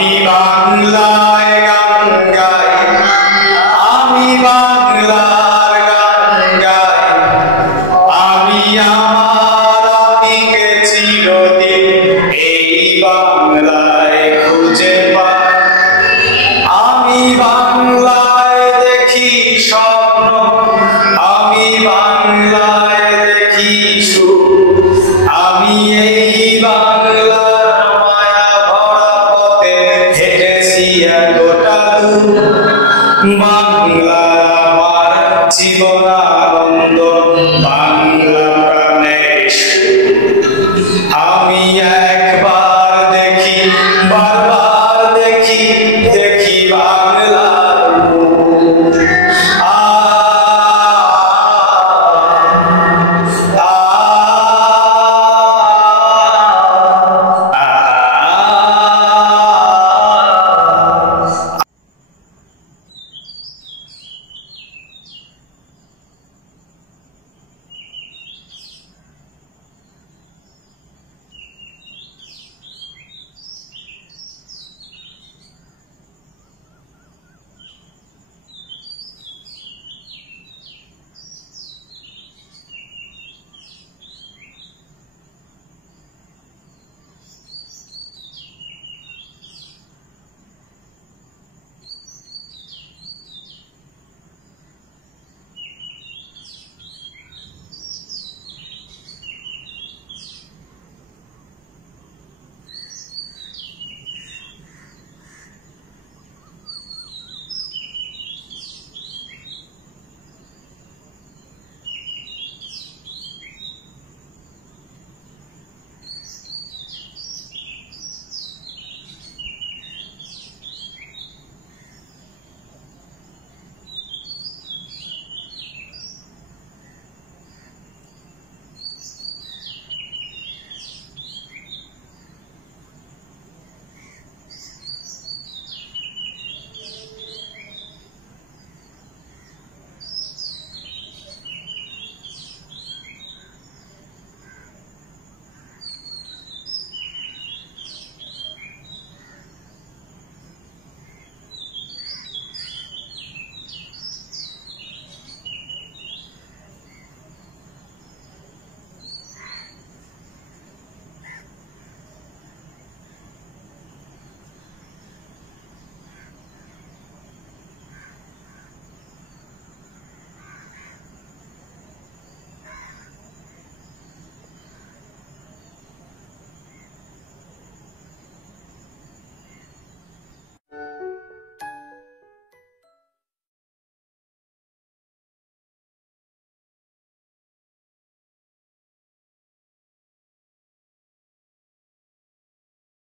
আমি বাংলায় গান গাই, আমি বাংলার গান গাই, আমি আমার আমিকে চিরদিন এই বাংলায় খুঁজে পাই। আমি বাংলায় দেখি স্বপ্ন, আমি বাংলায় দেখি সুখ, আমি এই বাংলার মায়া ভরা পথে হেঁটেছি এতটা দূর। বাংলা আমার জীবনানন্দ, বাংলা প্রাণের সুর। আমি একবার দেখি, বারবার দেখি, দেখি বাংলার মুখ।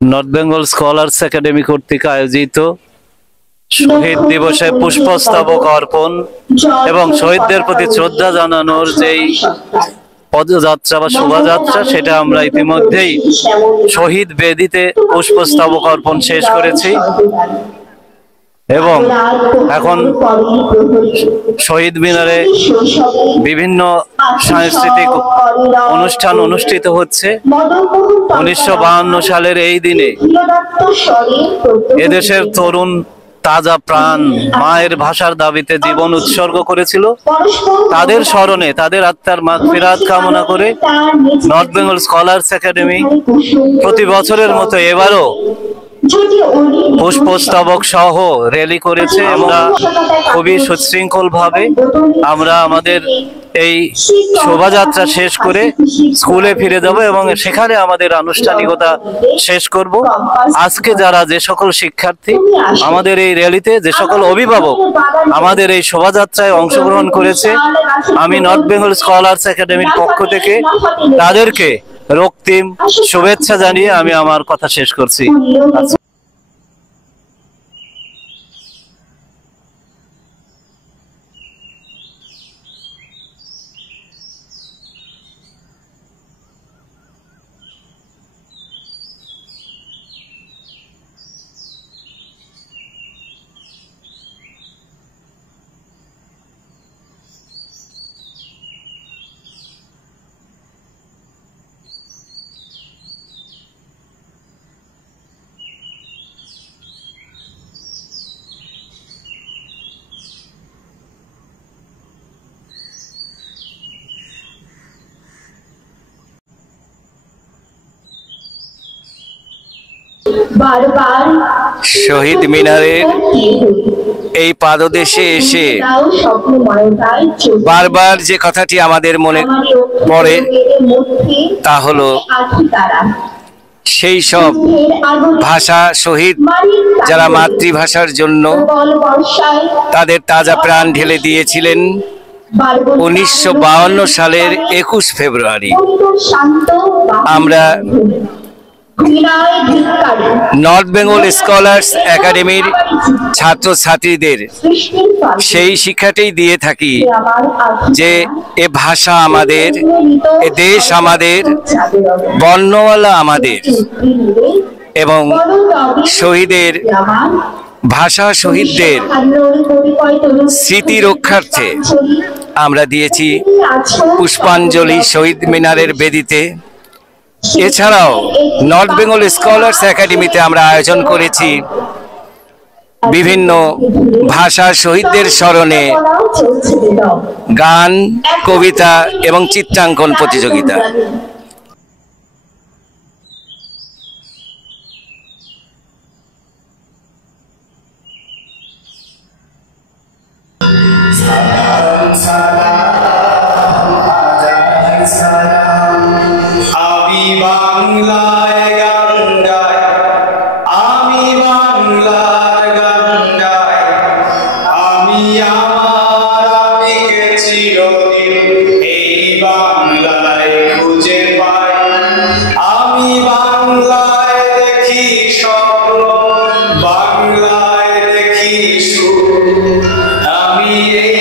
নর্থ বেঙ্গল স্কলার্স একাডেমি কর্তৃক আয়োজিত শহীদ দিবসে পুষ্পস্তবক অর্পণ এবং শহীদদের প্রতি শ্রদ্ধা জানানোর যেই পদযাত্রা বা শোভাযাত্রা, সেটা আমরা ইতিমধ্যেই শহীদ বেদিতে পুষ্পস্তবক অর্পণ শেষ করেছি এবং এখন শহীদ মিনারে বিভিন্ন সাংস্কৃতিক অনুষ্ঠান অনুষ্ঠিত হচ্ছে। 1952 সালের এই দিনে এদেশের তরুণ তাজা প্রাণ মায়ের ভাষার দাবিতে জীবন উৎসর্গ করেছিল। তাদের স্মরণে, তাদের আত্মার মাগফিরাত কামনা করে নর্থ বেঙ্গল স্কলার্স একাডেমি প্রতি বছরের মতো এবারও পুষ্পস্তবক সহ র্যালি করেছে। আমরা খুবই সুশৃঙ্খল ভাবে আমরা আমাদের এই শোভাযাত্রা শেষ করে স্কুলে ফিরে যাব এবং সেখানে আমাদের আনুষ্ঠানিকতা শেষ করব। আজকে যারা, যে সকল শিক্ষার্থী আমাদের এই র্যালিতে, যে সকল অভিভাবক আমাদের এই শোভাযাত্রায় অংশগ্রহণ করেছে, আমি নর্থ বেঙ্গল স্কলার্স একাডেমির পক্ষ থেকে তাদেরকে রক্তিম শুভেচ্ছা জানিয়ে আমি আমার কথা শেষ করছি। শহীদ মিনারের এই পাদদেশে এসে বারবার যে কথাটি আমাদের মনে পড়ে তা হলো সেই সব ভাষা শহীদ যারা মাতৃভাষার জন্য তাদের তাজা প্রাণ ঢেলে দিয়েছিলেন 1952 সালের 21 ফেব্রুয়ারি। আমরা নর্থ বেঙ্গল স্কলার্স একাডেমির ছাত্রছাত্রীদের সেই শিক্ষাটাই দিয়ে থাকি যে এ ভাষা আমাদের, এ দেশ আমাদের, বর্ণমালা আমাদের, এবং শহীদের ভাষা শহীদদের স্মৃতি রক্ষার্থে আমরা দিয়েছি পুষ্পাঞ্জলি শহীদ মিনারের বেদিতে। এছাড়াও নর্থ বেঙ্গল স্কলার্স একাডেমিতে আমরা আয়োজন করেছি বিভিন্ন ভাষা শহীদদের স্মরণে গান, কবিতা এবং চিত্রাঙ্কন প্রতিযোগিতা। আমি বাংলায় গান গাই, আমি বাংলার গান গাই, আমি আমার আমিকে চিরদিন এই বাংলায় খুঁজে পাই। আমি বাংলায় দেখি স্বপ্ন, বাংলায় দেখি সুর, আমি এই